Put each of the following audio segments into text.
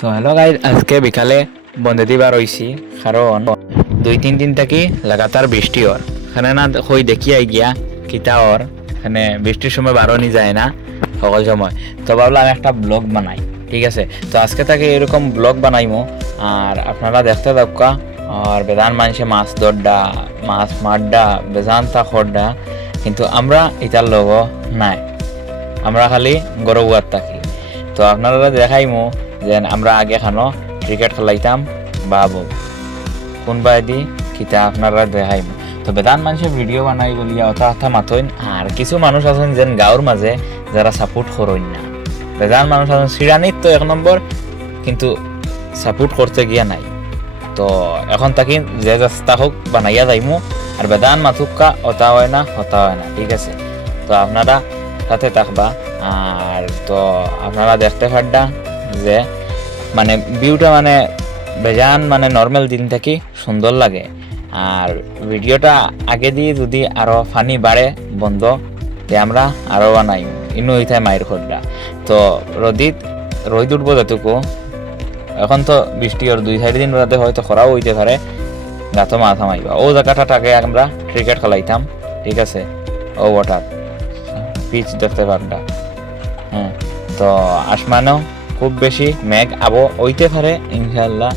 তো hello guys, আজকে বিকালে বন্ধে দিবার হইছি কারণ 2-3 দিন থাকি লাগাতার বৃষ্টি ওর এখানে না হই দেখি আই গিয়া কিতা ওর এখানে বৃষ্টির সময় বারোনি যায় না সকল সময়। তো ভাবলাম একটা ব্লগ বানাই, ঠিক আছে। তো আজকে তাকে এরকম ব্লগ বানাইমো আর আপনারা দেখতে থাকা। আর বেদান মানুষে মাছ দরডা মাছ মারডা বেজান তা খরডা, কিন্তু আমরা ইতার লোক নাই, আমরা খালি গরৌয়ার থাকি। তো আপনারা দেখাইমো যে আমরা আগে খানো ক্রিকেট খেলাইতাম বাবু কোনবা দি কিতা আপনারা দেখাইমো। তো বেদান মানুষের ভিডিও বানাই বলিয়া অথা অথা মাথইন। আর কিছু মানুষ আছেন যেন গাঁৱৰ মাঝে যারা সাপোর্ট করইন না। বেদান মানুষ আছেন সিরানিত তো 1 নম্বর, কিন্তু সাপোর্ট করতে গিয়া নাই। তো এখন তাকে যে রাস্তা হোক বানাইয়া যাইমু। আর বেদান মাথুকা অতা হয় না হতা হয় না, ঠিক আছে। তো আপনারা সাথে থাকবা। আর তো আপনারা দেখতে পারডা যে মানে ভিউটা মানে বেজান মানে নর্মাল দিন থেকে সুন্দর লাগে। আর ভিডিওটা আগে দিয়ে যদি আরো ফানি বাড়ে বন্ধ তে আমরা আরো বানাই ইনু হইতায় মায়ের খোঁজটা। তো রোদ উঠবো যেটুকু, এখন তো বৃষ্টি আর 2-4 দিন রাতে হয়তো খরাও হইতে পারে, গাতো মাথা মাইবা ও জায়গাটাকে আমরা ক্রিকেট খেলাইতাম, ঠিক আছে। ও ওয়াটার পিচ দেখতে পারডা। হ্যাঁ, তো আসমানেও খুব বেশি মেঘ আবো হইতে পারে ইনশাল্লাহ।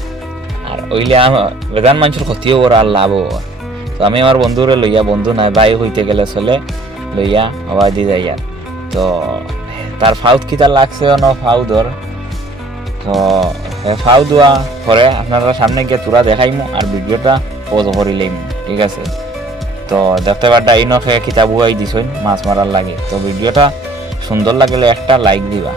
আর ওইলে বেদান মানুষের ক্ষতিও ওর আর লাভও ওর। তো আমি আমার বন্ধুরে লইয়া, বন্ধু নাই ভাই হইতে গেলে চলে, লইয়া হওয়া দি যাই। আর তো তার ফাউত কি তার লাগছে ন ফাউ ধর। তো ফাউ দেওয়া পরে আপনারা সামনে গিয়ে তোরা দেখাইমু আর ভিডিওটা পজ করিলেইম, ঠিক আছে। তো দেখতে পারটা এই নখে কিতাবু আই দিছইন মাছ মারার লাগে। তো ভিডিওটা সুন্দর লাগলে একটা লাইক দিবা।